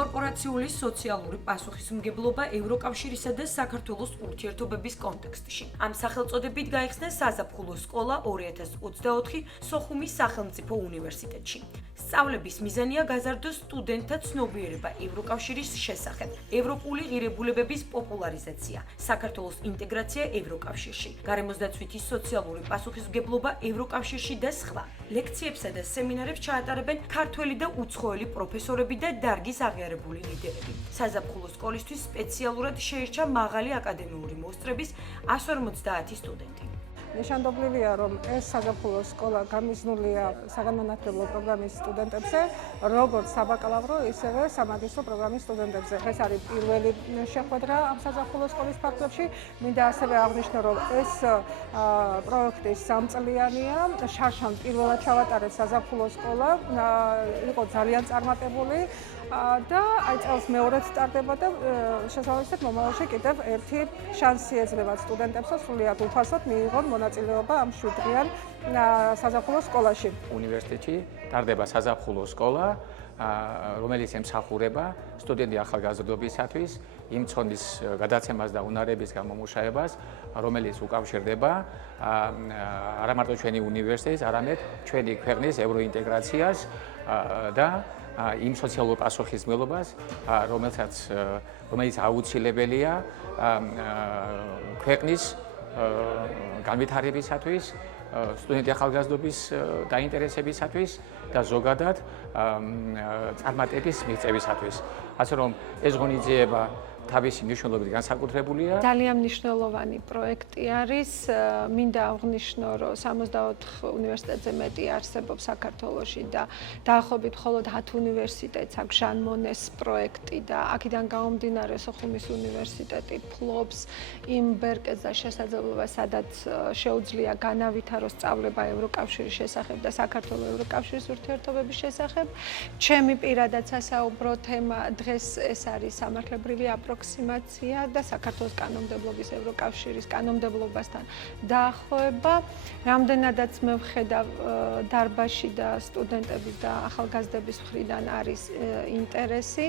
კორპორაციული სოციალური პასუხისმგებლობა ევროკავშირისა და საქართველოს ურთიერთობების კონტექსტში. ამ სახელწოდებით გაიხსნა საზაფხულო სკოლა 2024 სოხუმის სახელმწიფო უნივერსიტეტში. სწავლების მიზანია გაზარდოს სტუდენტთა ცნობიერება ევროკავშირის შესახებ, ევროპული ღირებულებების პოპულარიზაცია, საქართველოს ინტეგრაცია ევროკავშირში, გარემოსდაცვითი სოციალური პასუხისმგებლობა ევროკავშირში და სხვა. ლექციებსა და სემინარებს ჩაატარებენ ქართველი და უცხოელი პროფესორები და დარგის აღიარებული ლიდერები. საზაფხულო სკოლისთვის სპეციალურად შეირჩა მაღალი აკადემიური მოსწრების 150 სტუდენტი. ნიშანდობლივია, რომ ეს საზაფხულო სკოლა გამიზნულია საგანმანათლებლო პროგრამის სტუდენტებზე, როგორც საბაკალავრო, ისევე სამაგისტრო პროგრამის სტუდენტებზე. ეს არის პირველი შეხვედრა ამ საზაფხულო სკოლის ფარგლებში. მინდა ასევე აღვნიშნო, რომ ეს პროექტი სამწლიანია. შარშან პირველად ჩავატარეთ საზაფხულო სკოლა, იყო ძალიან წარმატებული და აი წელს მეორედ სტარდება და შესაბამისად მომავალში კიდევ ერთი შანსი ეძლევა სტუდენტებს სრულიად უფასოდ მიიღონ მონაწილეობა ამ 7 დღიან საზაფხულო სკოლაში. უნივერსიტეტში ტარდება საზაფხულო სკოლა, რომელიც ემსახურება სტუდენტი ახალგაზრდობისათვის იმ ცოდნის გადაცემას და უნარების გამომუშავებას, რომელიც უკავშირდება არა მარტო ჩვენი უნივერსიტეტის, არამედ ჩვენი ქვეყნის ევროინტეგრაციას და იმ სოციალურ პასუხისმგებლობას, რომელიც აუცილებელია ქვეყნის განვითარებისათვის, სტუდენტი ახალგაზრდობის დაინტერესებისათვის და ზოგადად წარმატების მიღწევისათვის. ასე რომ ეს ღონისძიება თავისი მნიშვნელობით განსაკუთრებულია. ძალიან მნიშვნელოვანი პროექტი არის. მინდა აღვნიშნო, რომ 64 უნივერსიტეტზე მეტი არსებობს საქართველოში და დაახლოებით მხოლოდ 10 უნივერსიტეტს აქვს ჟან მონეს პროექტი და აქედან გამომდინარე სოხუმის უნივერსიტეტი ფლობს იმ ბერკეტს და შესაძლებლობას, სადაც შეუძლია განავითაროს სწავლება ევროკავშირის შესახებ და საქართველოს ევროკავშირის ურთიერთობების შესახებ. ჩემი პირადად სასაუბრო თემა დღეს ეს არის სამართლებრივი აპროქსიმაცია და საქართველოს კანონმდებლობის ევროკავშირის კანონმდებლობასთან დაახლოება. რამდენადაც მე ვხედავ დარბაზში და სტუდენტების და ახალგაზრდების მხრიდან არის ინტერესი.